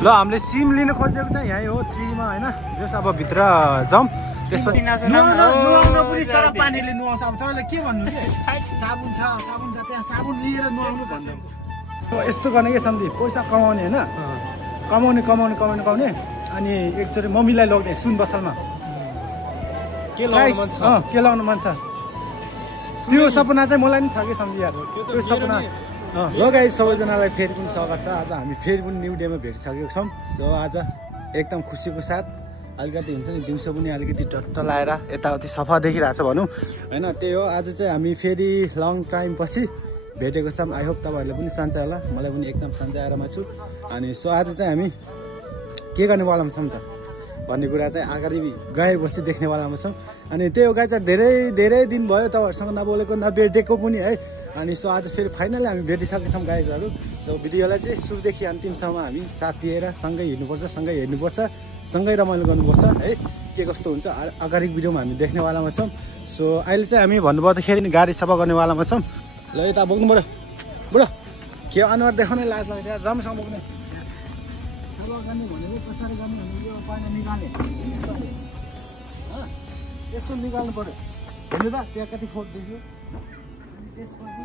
ल हामीले सिम लिन खोजेको चाहिँ यहीँ हो 3 मा हैन जस अब भित्र जाउँ त्यसपछि नुहाउन पनि सरप पानीले नुहाउँछ अब तपाईले के भन्नु के साबुन छ त्यहाँ साबुन लिएर नुहाउनु भन्नु यस्तो गर्ने के सम्झि पैसा कमाउने हैन कमाउने अनि एकचोटि मम्मीलाई लग्ने सुन बसलमा के लाउनु मन छ त्यो सपना चाहिँ मलाई नि छ के सम्झि यार त्यो सपना ल गाइस सबैजनालाई फेरि पनि स्वागत छ आज हामी फेरि पनि न्यू डेमा भेटिसकेको छौँ सो आज एकदम खुसीको साथ अलिकति हुन्छ नि दिउँसो पनि अलिकति टट्ट लाएर यताउति सफा देखिरहेछ भनौँ हैन त्यही हो आज चाहिँ हामी फेरि लङ टाइम पछि भेटेको छौँ आई होप तपाईँहरूले पनि सन्चै होला मलाई पनि एकदम सन्चै आराममा छु अनि सो आज चाहिँ हामी के गर्नेवालामा छौँ त भन्ने कुरा चाहिँ अगाडि गएपछि देख्नेवालामा छौँ अनि त्यही हो गाइस धेरै दिन भयो तपाईँहरूसँग नबोलेको नभेटेको पनि है अनि सो आज फेरि फाइनली हामी भेटिसकेका छौँ गाइजहरू सो भिडियोलाई चाहिँ सुरुदेखि अन्तिमसम्म हामी साथ दिएर सँगै हेर्नुपर्छ सँगै रमाइलो गर्नुपर्छ है के कस्तो हुन्छ अगाडि भिडियोमा हामी देख्नेवालामा छौँ सो अहिले चाहिँ हामी भन्नुपर्दाखेरि गाडी सफा गर्नेवालामा छौँ ल यता बोक्नु पऱ्यो बुढो के अनुहार देखाउने लाज लाग्यो राम्रोसँग बोक्ने सफा गर्ने भनेको कसरी गर्ने भनेको यो पहिला निकाल्ने यस्तो निकाल्नु पऱ्यो हेर्नु त त्यहाँ कति फोट देखियो त्यसपछि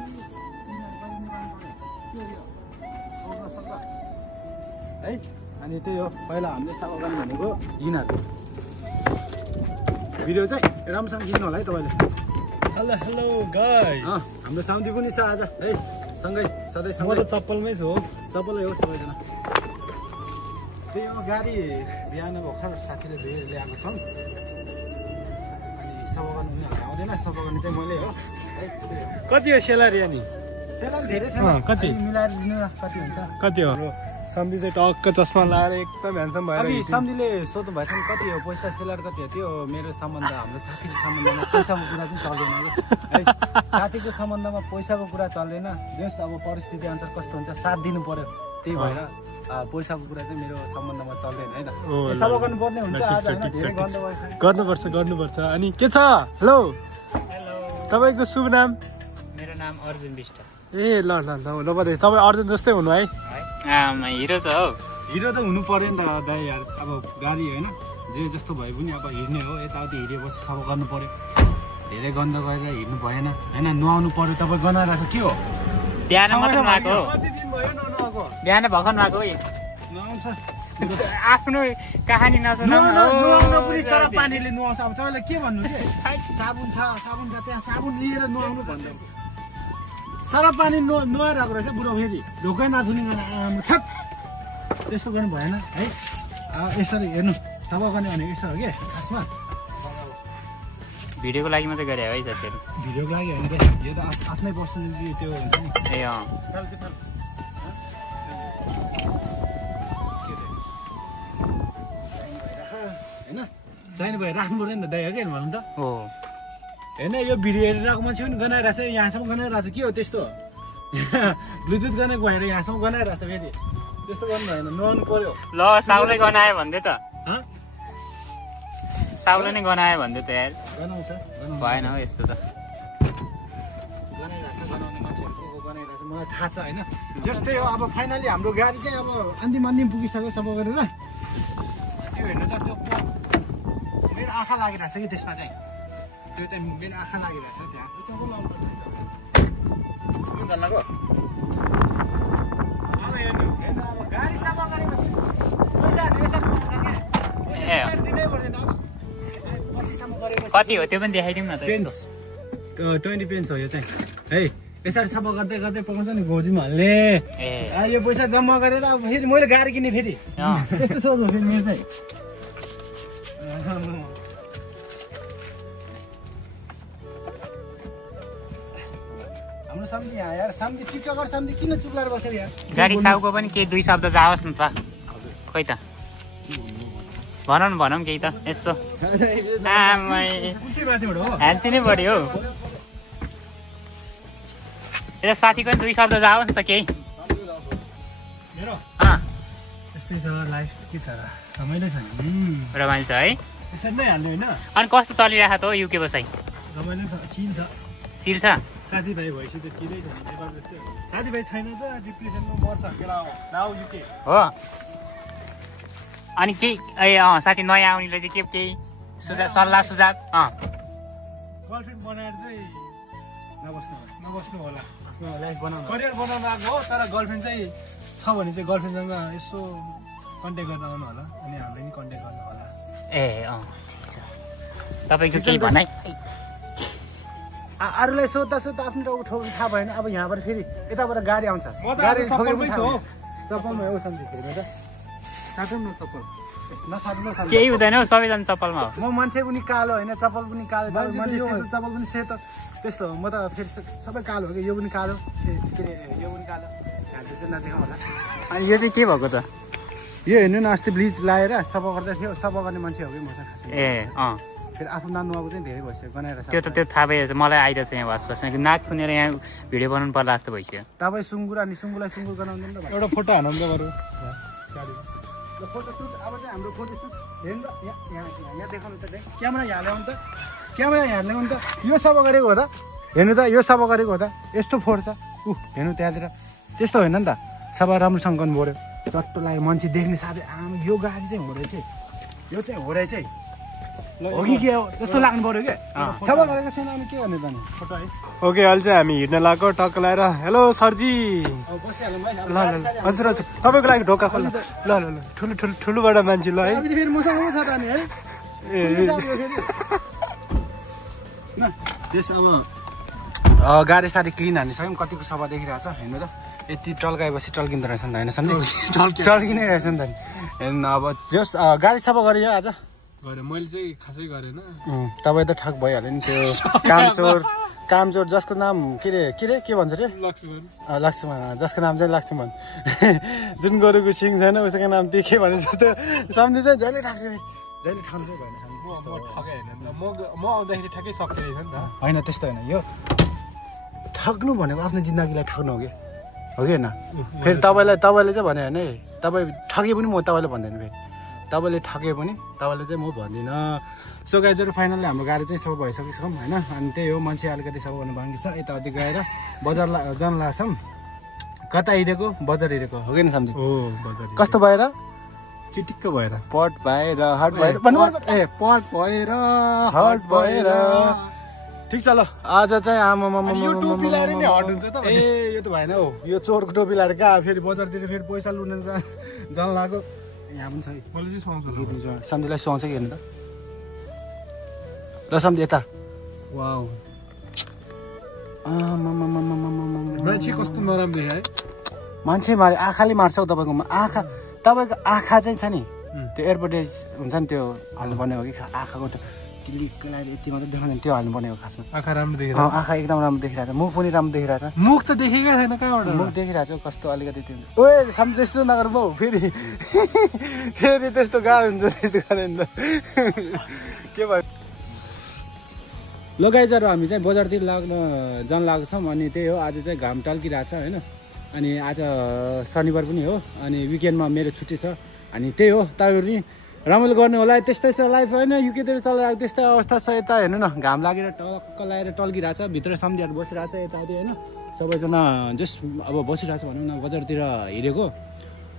है अनि त्यही हो पहिला हामीले सफा गर्ने भनेको यिनीहरू भिडियो चाहिँ राम्रोसँग खिच्नु होला है तपाईँले हेलो गाइस हाम्रो साउन्डी पनि छ आज है सँगै सधैँ सँगै चप्पलमै छु चप्पलै हो सबैजना त्यही हो गाडी बिहान भर्खर साथीले धोएर ल्याएको छौँ अनि सफा गर्नु उनीहरू आउँदैन सफा गर्ने चाहिँ मैले हो कति हो सेलरी अनि सेलरी धेरै छ कति मिलाएर दिनु कति हुन्छ कति हो सम्झी चाहिँ टक्क चस्मा लगाएर एकदम ह्यान्डसम भएर अनि सम्झीले सोध्नु भएको छ कति हो पैसा सेलर कति हो त्यो मेरो सम्बन्ध हाम्रो साथीको सम्बन्धमा पैसाको कुरा चाहिँ चल्दैन है साथीको सम्बन्धमा पैसाको कुरा चल्दैन जस अब परिस्थिति अनुसार कस्तो हुन्छ साथ दिनु पर्यो त्यही भएर पैसाको कुरा चाहिँ मेरो सम्बन्धमा चल्दैन हैन सबै गर्नुपर्ने हुन्छ आज हैन धेरै गर्नुपर्छ अनि के छ हेलो तपाईको शुभ नाम मेरो नाम अर्जुन विष्ट ए ल बधाई तपाईँ अर्जुन जस्तै हुनु है हिरो छ हौ हिरो त हुनु पर्यो नि त दाइ यार अब गाडी हैन जे जस्तो भए पनि अब हिँड्ने हो यताउति हिँडेपछि सफा गर्नु पर्यो धेरै गन्ध गरेर हिँड्नु भएन हैन नुहाउनु पर्यो तपाईँ गनाइरहेको के हो बिहान मात्र भएको कति दिन भयो ननुहाएको बिहान भर्खर भएको नुहाउँछ आफ्नो कहानी नसुनाउनु नुहाउन पनि सरप पानीले नुहाउँछ अब तपाईँलाई के भन्नु के साबुन छ त्यहाँ साबुन लिएर नुहाउनु भन्नु सरप पानी नुहाएर आएको रहेछ बुढो फेरि ढोकै नथुने थप त्यस्तो गर्नु भएन है यसरी हेर्नु सफा गर्ने भनेको यसो हो कि खासमा भिडियोको लागि मात्रै गरे है साथीहरू भिडियोको लागि होइन क्या यो त आफ्नै पर्सनली त्यो हुन्छ नि ए होइन चाहिने भयो राख्नु पर्यो नि त दाइ हो कि भन्नु त हो होइन यो भिडियो हेरिरहेको मान्छे पनि गनाइरहेछ यहाँसम्म गनाइरहेछ के हो त्यस्तो ब्लुटुथ गनेको भएर यहाँसम्म गनाइरहेछ फेरि त्यस्तो गर्नु भएन नुहाउनु पर्यो ल साउले गनायो भन्दै त साउले नै गनायो भन्दै त यार गनाउँछ भएन हो यस्तो त गनाउने मान्छेहरूको गनाइरहेछ मलाई थाहा छ होइन जस्तै हो अब फाइनली हाम्रो गाडी चाहिँ अब अन्तिम पुगिसक्यो सफा गरेर त्यो हेर्नु त त्यो मेरो आँखा लागिरहेछ कि त्यसमा चाहिँ त्यो चाहिँ मेरो आँखा लागिरहेछ त्यहाँ जल्लाको अब हेर्नु अब गाडी सफा गरेपछि पैसा दिनै पर्दैन अब पछिसम्म गरेपछि कति हो त्यो पनि देखाइदिउँ न त 20 पेन्स हो यो चाहिँ है यसरी सफा गर्दै पकाउँछ नि गोजीमाले यो पैसा जम्मा गरेर अब फेरि मैले गाडी किने फेरि त्यस्तो सोच्नु फेरि मेरो चाहिँ हाम्रो सम्झी यहाँ यार सम्झी टिकटकर सम्झी किन चुप लागेर बसेर यार गाडी साउको पनि केही दुई शब्द जाओस् न त खोइ त भनौँ केही त यसो ह्यान्सी नै बढ्यो हौ यता साथीको पनि दुई शब्द जाओस् न त केही यस्तै छ लाइफ के छ रमाइलो छ रमाइलो छ है यसरी नै हाल्ने होइन अनि कस्तो चलिरहेको त हो युके बसाइ रमाइलो छ चिल छ साथीभाइ भएपछि त चिलै छ नेपाल जस्तै साथीभाइ छैन त डिप्रेसनमा मर्छ केला हो नाउ युके हो अनि केही साथी नयाँ आउनेले चाहिँ केही सल्लाह सुझाव गर्लफ्रेन्ड बनाएर चाहिँ नबस्नु होला आफ्नो लाइफ बनाउनु करियर बनाउनु आएको हो तर गर्लफ्रेन्ड चाहिँ छ भने चाहिँ गर्लफ्रेन्डसँग यसो कन्ट्याक्ट गर्न आउनु होला अनि हामीले नि कन्ट्याक्ट गर्नु होला ठिक छ तपाईँको केही भनाइ अरूलाई सोद्धा आफ्नो ठाउँ थाहा भएन अब यहाँबाट फेरि यताबाट गाडी आउँछ गाडी चप्पलमा हो सम्झि फेरि त साथौँ न चप्पल केही हुँदैन हौ सबैजना चप्पलमा हो म मान्छे पनि कालो होइन चप्पल पनि कालो मान्छे सेतो चप्पल पनि सेतो त्यस्तो हो म त फेरि सबै कालो हो कि यो पनि कालो के अरे यो पनि कालो चाहिँ नदेखाउँ होला अनि यो चाहिँ के भएको त यो हेर्नु न अस्ति ब्लिच लगाएर सफा गर्दै थियो सफा गर्ने मान्छे हो कि मसँग फेरि आफ्नो नाम नुहाएको चाहिँ धेरै भइसक्यो गनाएर त्यो थाहा भइरहेछ मलाई आइरहेछ यहाँ वासवासमा नाक खुनेर यहाँ भिडियो बनाउनु पर्ला जस्तो भइसक्यो तपाईँ सुँगुर अनि सुँगुरलाई सुँगुर गराउँदैन त एउटा फोटो हानौँ त बरु फोटो सुट अब चाहिँ हाम्रो फोटो सुट हेर्नु त यहाँ देखाउनु त क्यामेरा यहाँ ल्याउनु त क्यामेरा यहाँ ल्याउनु त यो सफा गरेको हो त हेर्नु त यो सफा गरेको हो त यस्तो फोहोर छ हेर्नु त्यहाँतिर त्यस्तो होइन नि त सफा राम्रोसँग गर्नु पऱ्यो चट्टो लाग्यो मान्छे देख्ने साथै आमा यो गाडी चाहिँ हो रहेछ यो चाहिँ हो रहेछ हो कि के हो जस्तो लाग्नु पऱ्यो क्या सफा गरेको छैन अनि के गर्ने त नि फोटो है ओके अहिले चाहिँ हामी हिँड्न लाग्यो टक्क लगाएर हेलो सरजी बसिहालौँ है ल हजुर हजुर तपाईँको लागि ढोका खोल्नु ल ठुलोबाट मान्छे ल है फेरि मसँग छ त नि है त्यस अब गाडी साडी क्लिन हानिसक्यौँ कतिको सफा देखिरहेछ हेर्नु त यति टल्काएपछि टल्किँदो रहेछ नि त होइन सन्धि टल्किनै रहेछ नि त हेर्नु अब जस गाडी सफा गरियो आज मैले चाहिँ खासै गरेन तपाईँ त ठक भइहाल्यो नि त्यो कामचोर जसको नाम के भन्छ रे लक्ष्मण जसको नाम चाहिँ लक्ष्मण जुन गोरुको सिङ छैन उसको नाम देखेँ भने जस्तो सम्झि चाहिँ जहिले ठाक्छ जहिले ठाउँ चाहिँ भएन म आउँदाखेरि ठ्याक्कै सक्ने रहेछ नि त होइन त्यस्तो होइन यो ठग्नु भनेको आफ्नो जिन्दगीलाई ठग्नु हो कि हो कि होइन फेरि तपाईँले चाहिँ भने होइन है तपाईँ ठगे पनि म तपाईँलाई भन्दैन फेरि तपाईँले ठगे पनि तपाईँले चाहिँ म भन्दिनँ सो गाइजहरू फाइनल्ली हाम्रो गाडी चाहिँ सबै भइसकेको छौँ होइन अनि त्यही हो मान्छे अलिकति सबै गर्नु बाँकी छ यताउति गएर बजार जान लाग्छौँ कता हिँडेको बजार हिँडेको हो कि न सम्झి कस्तो भएर चिटिक्क भएर पट भएर हट भएर पट भएर हट भएर ठिक छ ल आज चाहिँ आमा यो टोपी लाएर नि हट हुन्छ त यो त भएन हौ यो चोरको टोपी लाएर कहाँ फेरि बजारतिर फेरि पैसा लुन जान लाग्यो यहाँ पनि छ मैले चाहिँ सुहाउँछु सम्झीलाई सुहाउँछ कि हेर्नु त ल सम्झी यता वाउ मान्छे कस्तो नराम्रो है मान्छे मारे आँखाले मार्छ हौ तपाईँको तपाईँको आँखा चाहिँ छ नि त्यो एडभर्टाइज हुन्छ नि त्यो हाल्नुपर्ने हो कि आँखाको त्यो क्लिक लगाएर यति मात्रै देखाउँदैन त्यो हाल्नुपर्ने हो खासमा आँखा राम्रो देखिरहेको आँखा एकदम राम्रो देखिरहेको छ मुख पनि राम्रो देखिरहेको छ मुख त देखेकै छैन कहाँबाट मुख देखिरहेको छ कस्तो अलिकति त्यो ओए सम्झ त्यस्तो नगर म फेरि त्यस्तो गाह्रो हुन्छ त्यस्तो गरेन त के भयो लगाइजहरू हामी चाहिँ बजारतिर जान लागेको छौँ अनि त्यही हो आज चाहिँ घाम टल्किरहेको छ होइन अनि आज शनिबार पनि हो अनि विकेन्डमा मेरो छुट्टी छ अनि त्यही हो तपाईँहरू नि रमाइलो गर्नु होला त्यस्तै छ लाइफ होइन युकेतिर चलिरहेको त्यस्तै अवस्था छ यता हेर्नु न घाम लागेर टक्क लगाएर टल्किरहेको छ भित्र सम्झिहरू बसिरहेको छ यताउति होइन सबैजना जस्ट अब बसिरहेको छ भनौँ न बजारतिर हिँडेको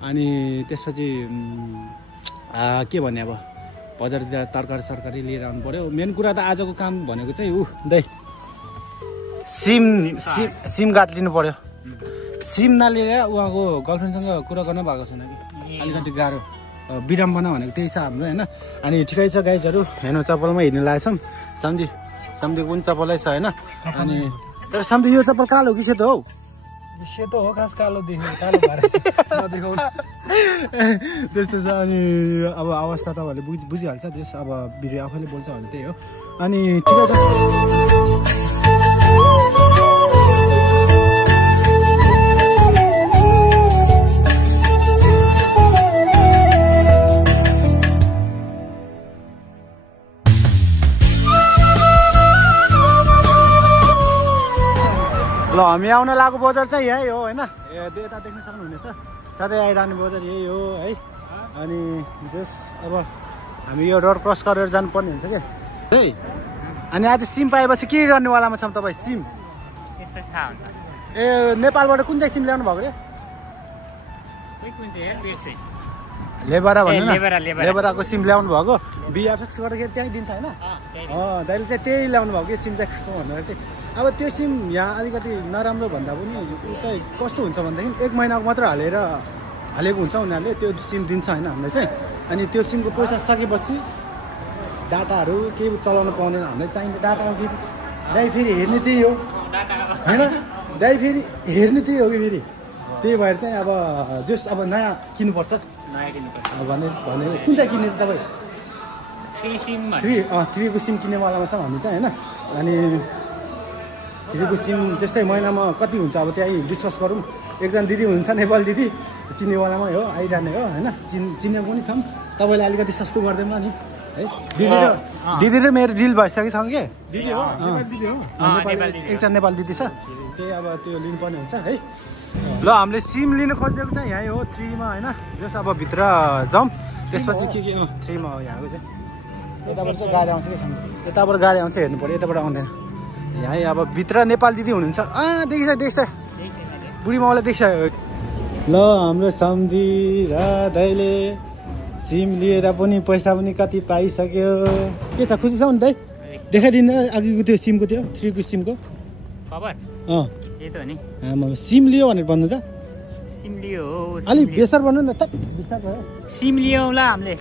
अनि त्यसपछि के भन्ने अब बजारतिर तरकारी लिएर आउनु पर्यो मेन कुरा त आजको काम भनेको चाहिँ सिम कार्ड लिनु पर्यो सिम नलिएर उहाँको गर्लफ्रेन्डसँग कुरा गर्न भएको छैन कि अलिकति गाह्रो विडम्बना भनेको त्यही छ हाम्रो होइन अनि ठिकै छ गाइजहरू हेर्नु चप्पलमा हिँड्नु लागेछौँ सम्झीको पनि चप्पलै छ होइन अनि तर सम्झी यो चप्पल कालो कि सेतो हौ सेतो हो खास कालो कालो त्यस्तो छ अनि अब अवस्था तपाईँहरूले बुझिहाल्छ त्यस अब भिडियो आफैले बोल्छ भने त्यही हो अनि ठिकै छ ल हामी आउन लागेको बजार चाहिँ यही हो होइन यता देख्न सक्नुहुनेछ सधैँ आइरहने बजार यही हो है अनि जस अब हामी यो रोड क्रस गरेर जानुपर्ने हुन्छ क्या है अनि आज सिम पाएपछि के गर्नेवालामा छौँ तपाईँ सिम त्यसपछि थाहा हुन्छ ए नेपालबाट कुन चाहिँ सिम ल्याउनु भएको रे लेबरा भन्नु न लेबरा लेबराको सिम ल्याउनु भएको बिहा फिक्स गर्दाखेरि त्यहीँ दिन्छ होइन दाइले चाहिँ त्यही ल्याउनु भएको कि सिम चाहिँ खासमा भन्दाखेरि चाहिँ अब त्यो सिम यहाँ अलिकति नराम्रो भन्दा पनि ऊ चाहिँ कस्तो हुन्छ भनेदेखि 1 महिनाको मात्र हालेको हुन्छ उनीहरूले त्यो सिम दिन्छ होइन हामीलाई चाहिँ अनि त्यो सिमको पैसा सकेपछि डाटाहरू केही चलाउन पाउँदैन हामीलाई चाहिने डाटा हो फेरि दाइ फेरि हेर्ने त्यही हो होइन दाइ फेरि हेर्ने त्यही हो कि फेरि त्यही भएर चाहिँ अब जस अब नयाँ किन्नुपर्छ भने कुन चाहिँ किन्ने तपाईँ 3 को सिम किन्नेवालामा छौँ हामी चाहिँ होइन अनि 3 को सिम त्यस्तै महिनामा कति हुन्छ अब त्यहीँ डिस्कस गरौँ एकजना दिदी हुन्छ नेपाल दिदी चिन्नेवालामै हो आइरहने हो होइन चिन्ने पनि छौँ तपाईँलाई अलिकति सस्तो गरिदिउँ नि है दिदी र मेरो डिल भइसकेसँग के दिदी हो एकजना नेपाल दिदी छ त्यही अब त्यो लिनुपर्ने हुन्छ है ल हामीले सिम लिन खोजेको चाहिँ यहीँ हो 3 मा होइन जस अब भित्र जाउँ त्यसपछि के 3 मा हो यहाँको चाहिँ यताबाट चाहिँ गाडी आउँछ कि यताबाट गाडी आउँछ हेर्नु पऱ्यो यताबाट आउँदैन यहीँ अब भित्र नेपाल दिदी हुनुहुन्छ देखिछ बुढी माउलाई देखिछ ल हाम्रो सम्धी र दाइले सिम लिएर पनि पैसा पनि कति पाइसक्यो के छ खुसी छ नि दाइ देखाइदिनु अघिको त्यो सिमको त्यो 3 को सिमको खबर यही त हो नि सिम लियो भनेर भन्नु त सिम लियो अलिक बेसर भन्नु न त सिम लियो ल हामीले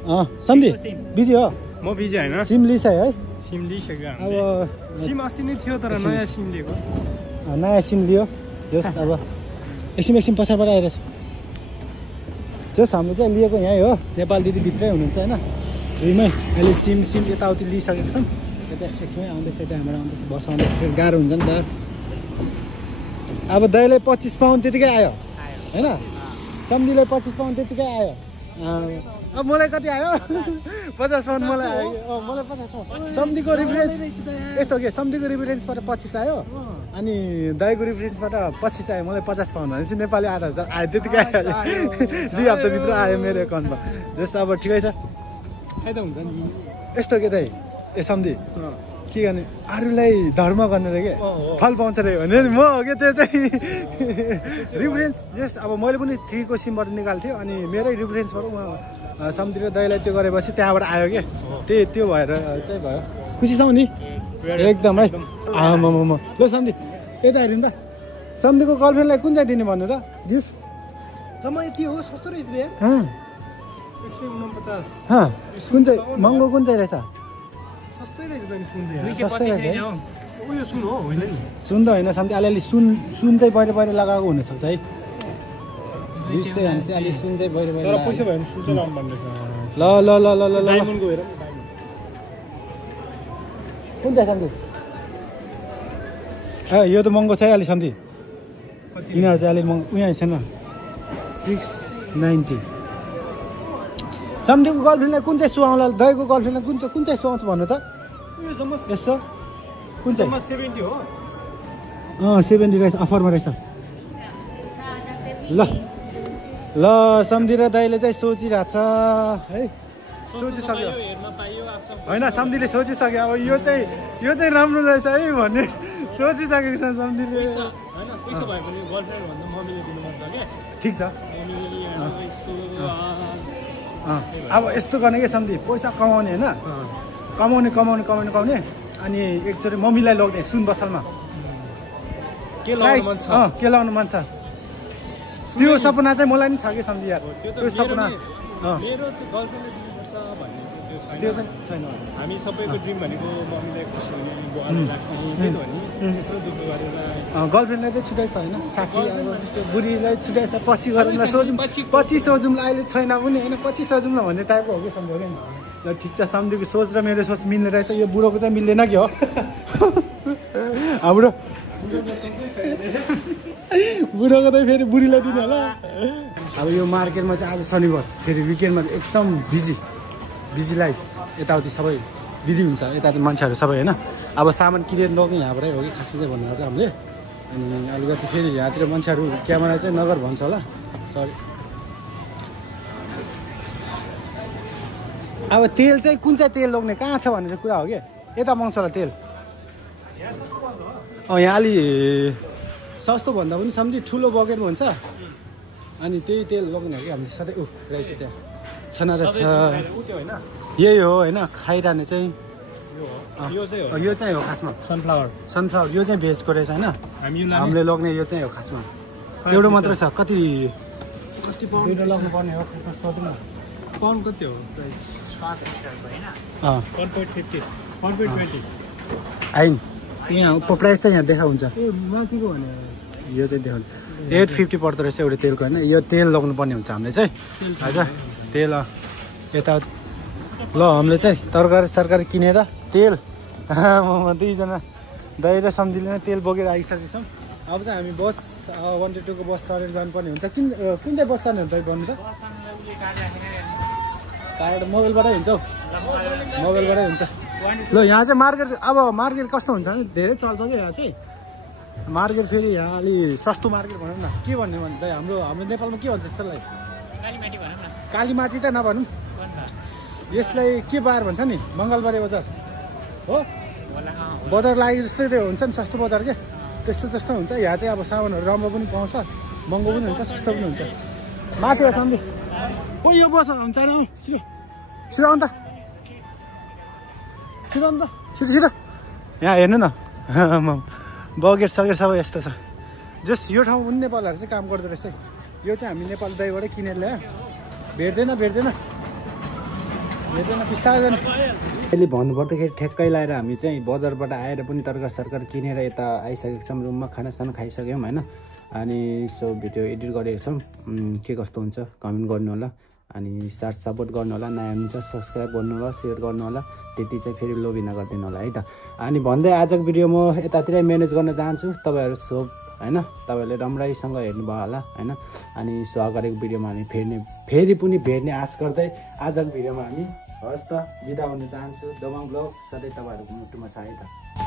सम्धी बिजी हो म बिजी हैन सिम लिस है सिम लिइसक्यो अब सिम अस्ति नै थियो तर नयाँ सिम लिएको नयाँ सिम लियो जस अब एकछिन पछाडिबाट आइरहेछ जस हामीले चाहिँ लिएको यहीँ हो नेपाल दिदी भित्रै हुनुहुन्छ होइन 3 मै अहिले सिम यताउति लिइसकेको छौँ यता एकछिनमै आउँदैछ यता हाम्रो आउँदैछ बसाउँदै फेरि गाह्रो हुन्छ नि त अब दाइले 25 पाउन्ड त्यतिकै आयो होइन सम्झीलाई 25 पाउन्ड त्यतिकै आयो अब मलाई कति आयो 50 पाउन्ड मलाई आयो मलाई 50 पाउन्ड सम्झीको रिफरेन्स यस्तो के सम्झीको रिफरेन्सबाट 25 आयो अनि दाइको रिफरेन्सबाट 25 आयो मलाई 50 पाउन्ड भनेपछि नेपाली 8000 आयो त्यतिकै आयो 2 हप्ताभित्र आयो मेरो एकाउन्टमा जस अब ठिकै छ फाइदा हुन्छ नि यस्तो के दाइ ए सम्झी के गर्ने अरूलाई धर्म गर्ने रे के फल पाउँछ रे भने नि म हो कि त्यो चाहिँ रिफरेन्स जस अब मैले पनि 3 को सिमबाट निकाल्थेँ अनि मेरै रिफरेन्सबाट सम्झी र दाइलाई त्यो गरेपछि त्यहाँबाट आयो के त्यो भएर चाहिँ भयो खुसी छौ नि एकदम है आमाम ल सम्झी यता हेर्नु त सम्झीको गर्लफ्रेन्डलाई कुन चाहिँ दिने भन्नु त गिफ्ट जम्मा यति हो सस्तो रहेछ दे 149 कुन चाहिँ महँगो कुन चाहिँ रहेछ सस्तै रहेछ त नि सुन दे सस्तै रहेछ है उयो सुन हो होइन नि सुन त होइन सम्झी अलिअलि सुन चाहिँ बाहिर लगाएको हुनसक्छ है बिर्से हामी चाहिँ अलि सुन चाहिँ बाहिर तर पैसा भयो भने सुन चाहिँ लाउनु भन्दैछ ल डायमन्डको हेर कुन चाहिँ सम्झी यो त महँगो छ है अलि सम्झी यिनीहरू चाहिँ अलिक महँगो उहाँ छैन 690 सम्झीको गर्लफ्रेन्डलाई कुन चाहिँ सुहाउँला दाइको गर्लफ्रेन्डलाई कुन चाहिँ सुहाउँछ भन्नु त यसो कुन चाहिँ 70 हो 70 रहेछ अफरमा रहेछ ल सम्झी र दाइले चाहिँ सोचिरहेछ है सोचिसक्यो होइन सम्झीले सोचिसक्यो अब यो चाहिँ राम्रो रहेछ है भन्ने सोचिसकेको छ सम्झीले ठिक छ अब यस्तो गर्ने के सम्झी पैसा कमाउने होइन कमाउने अनि एकचोटि मम्मीलाई लग्ने सुन बसलमा के लाउनु मन छ त्यो सपना चाहिँ मलाई नि छ कि सम्झी यार त्यो सपना त्यो चाहिँ छैन हामी सबैको ड्रिम भनेको मम्मीलाई खुसी हुने बुवालाई राख्ने त्यही त हो नि गर्लफ्रेन्डलाई चाहिँ छुट्याइ छ होइन साथी अब त्यो बुढीलाई छुट्याइ छ पछि गरेर सोचौँ पछि सोचौँला अहिले छैन पनि होइन पछि सोचौँला भन्ने टाइपको हो कि सम्झ्यो कि ल ठिक छ सम्झीको सोच र मेरो सोच मिल्ने रहेछ यो बुढोको चाहिँ मिल्दैन कि हो हाम्रो बुढोको त फेरि बुढीलाई दिने होला अब यो मार्केटमा चाहिँ आज शनिबार फेरि विकेन्डमा एकदम बिजी लाइफ यताउति सबै बिजी हुन्छ यताउति मान्छेहरू सबै होइन अब सामान किनेर लग्ने यहाँबाटै हो कि खासमा चाहिँ भन्नु चाहिँ हामीले अनि अलिकति फेरि यहाँतिर मान्छेहरू क्यामेरा चाहिँ नगर भन्छ होला सरी अब तेल चाहिँ कुन चाहिँ तेल लग्ने कहाँ छ भन्ने चाहिँ कुरा हो कि यता पाउँछ होला तेल यहाँ अलि सस्तो भन्दा पनि सम्झी ठुलो बकेट हुन्छ अनि त्यही तेल लग्ने हो कि हामीले सधैँ रहेछ त्यहाँ छना र छ उ त्यो होइन यही हो होइन खाइरहने चाहिँ यो चाहिँ हो यो चाहिँ हो खासमा सनफ्लावर यो चाहिँ भेजको रहेछ होइन हामी यो हामीले लग्ने यो चाहिँ हो खासमा एउटा मात्रै छ कति पाउन्ड लाग्नु पर्ने हो सोध्नु न पाउन्ड कति हो प्राइस 1.50 आइन यहाँ प्राइस चाहिँ यहाँ देखा हुन्छ माथिको भने यो चाहिँ देखाउनु 850 पर्दो रहेछ एउटा तेलको होइन यो तेल लगाउनु पर्ने हुन्छ हामीले चाहिँ हजुर तेल यता ल हामीले चाहिँ तरकारी किनेर तेल दुईजना दाइ र सम्झीले नै तेल बोकेर आइसकेको छौँ अब चाहिँ हामी बस 122 को बस चढेर जानुपर्ने हुन्छ कुन चाहिँ बस चढ्ने हुन्छ भन्नु त मोबाइलबाटै हुन्छ हौ मोबाइलबाटै हुन्छ ल यहाँ चाहिँ मार्केट कस्तो हुन्छ भने धेरै चल्छ क्या यहाँ चाहिँ मार्केट फेरि यहाँ अलि सस्तो मार्केट भनौँ न के भन्ने भने चाहिँ हाम्रो नेपालमा के भन्छ जस्तोलाई कालीमाटी त नभनौँ यसलाई के बार भन्छ नि मङ्गलबारे बजार हो बजार लागि जस्तै त्यो हुन्छ नि सस्तो बजार के त्यस्तो हुन्छ यहाँ चाहिँ अब सामानहरू राम्रो पनि पाउँछ महँगो पनि हुन्छ सस्तो पनि हुन्छ माथि सम्झి ओ यो बस हुन्छ नि छिटो अन्त छिटो यहाँ हेर्नु न बगेट सगेट सबै यस्तो छ जस्ट यो ठाउँ पनि नेपालहरू चाहिँ काम गर्दो रहेछ यो चाहिँ हामी नेपाल दाइबाटै किनेर ल्यायो भेट्दैन बिस्तारै अहिले भन्नुपर्दाखेरि ठ्याक्कै लगाएर हामी चाहिँ बजारबाट आएर पनि तरकारी किनेर यता आइसकेको छौँ रुममा खानासाना खाइसक्यौँ होइन अनि सो भिडियो एडिट गरेको छौँ के कस्तो हुन्छ कमेन्ट गर्नु होला अनि साथ सपोर्ट गर्नु होला नयाँ हुन्छ सब्सक्राइब गर्नु होला सेयर गर्नु होला त्यति चाहिँ फेरि लोभी नगरिदिनु होला है त अनि भन्दै आजको भिडियो म यतातिर म्यानेज गर्न चाहन्छु तपाईँहरू सोप होइन तपाईँहरूले राम्रैसँग हेर्नुभयो होला होइन अनि सो अगाडिको भिडियोमा हामी फेरि पनि भेट्ने आश गर्दै आजको भिडियोमा हामी हस् त बिदा हुन चाहन्छु दबाङ ब्लग सधैँ तपाईँहरूको मुटुमा छ है त